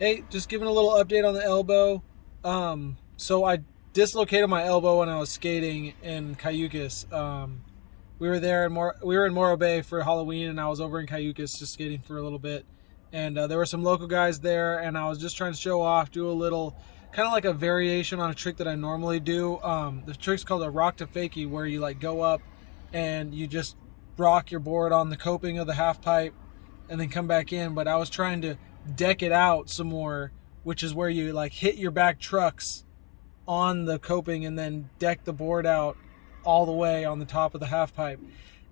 Hey, just giving a little update on the elbow. So I dislocated my elbow when I was skating in Cayucas. We were there we were in Morro Bay for Halloween, and I was over in Cayucas just skating for a little bit. And there were some local guys there, and I was just trying to show off, do a little kind of like a variation on a trick that I normally do. The trick's called a rock to fakie, where you like go up and you just rock your board on the coping of the half pipe and then come back in. But I was trying to deck it out some more, which is where you like hit your back trucks on the coping and then deck the board out all the way on the top of the half pipe.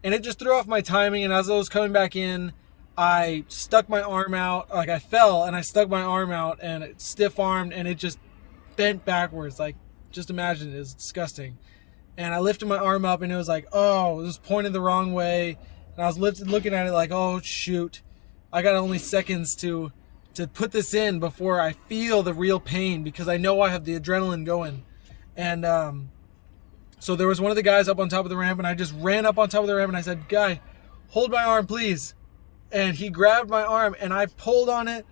And it just threw off my timing. And as I was coming back in, I stuck my arm out. Like I fell and I stuck my arm out and it stiff armed and it just bent backwards. Like just imagine it. It's disgusting. And I lifted my arm up and it was like, oh, it was pointed the wrong way. And I was looking at it like, oh shoot, I got only seconds to put this in before I feel the real pain because I know I have the adrenaline going. And so there was one of the guys up on top of the ramp, and I just ran up on top of the ramp and I said, "Guy, hold my arm, please." And he grabbed my arm and I pulled on it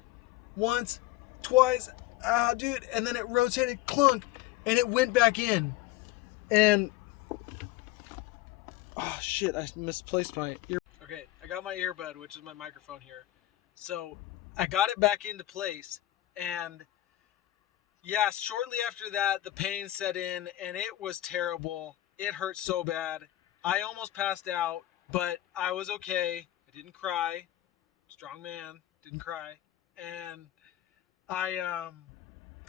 once, twice, dude, and then it rotated, clunk, and it went back in. And oh shit, I misplaced my ear. Okay, I got my earbud, which is my microphone here. So I got it back into place, and yeah, shortly after that, the pain set in, and it was terrible. It hurt so bad. I almost passed out, but I was okay. I didn't cry. Strong man, didn't cry, and I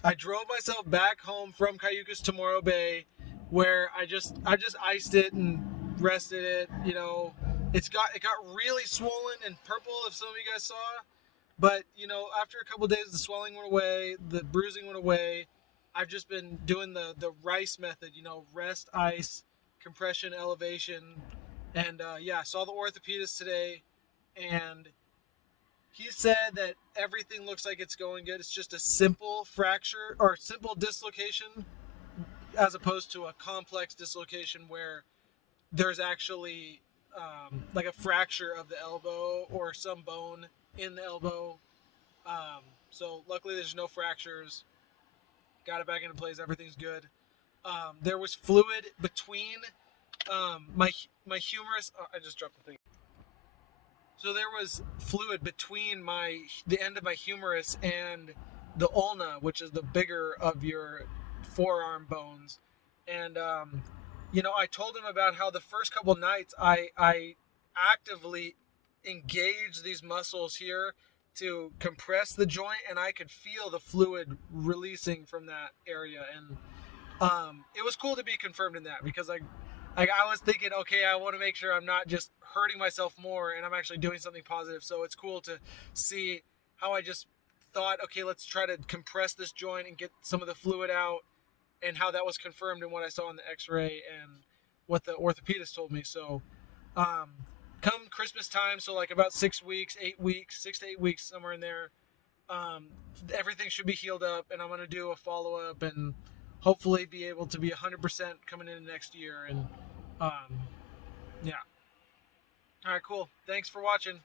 I drove myself back home from Cayucas to Morro Bay, where I just iced it and rested it. You know, it got really swollen and purple. If some of you guys saw, but after a couple of days, the swelling went away, the bruising went away. I've just been doing the rice method. Rest, ice, compression, elevation, and yeah, I saw the orthopedist today, and he said that everything looks like it's going good. It's just a simple fracture or simple dislocation, as opposed to a complex dislocation where there's actually like a fracture of the elbow or some bone in the elbow. So luckily there's no fractures. Got it back into place. Everything's good. There was fluid between my humerus. Oh, I just dropped the thing. So there was fluid between the end of my humerus and the ulna, which is the bigger of your forearm bones. And I told him about how the first couple nights I actively engaged these muscles here to compress the joint, and I could feel the fluid releasing from that area. And it was cool to be confirmed in that because I was thinking, okay, I want to make sure I'm not just hurting myself more and I'm actually doing something positive. So it's cool to see how I just thought, okay, let's try to compress this joint and get some of the fluid out, and how that was confirmed in what I saw in the x-ray and what the orthopedist told me. So come Christmas time, so like about 6 weeks, 8 weeks, 6 to 8 weeks, somewhere in there, um, everything should be healed up, and I'm going to do a follow-up and hopefully be able to be 100% coming in next year. And yeah. All right, cool. Thanks for watching.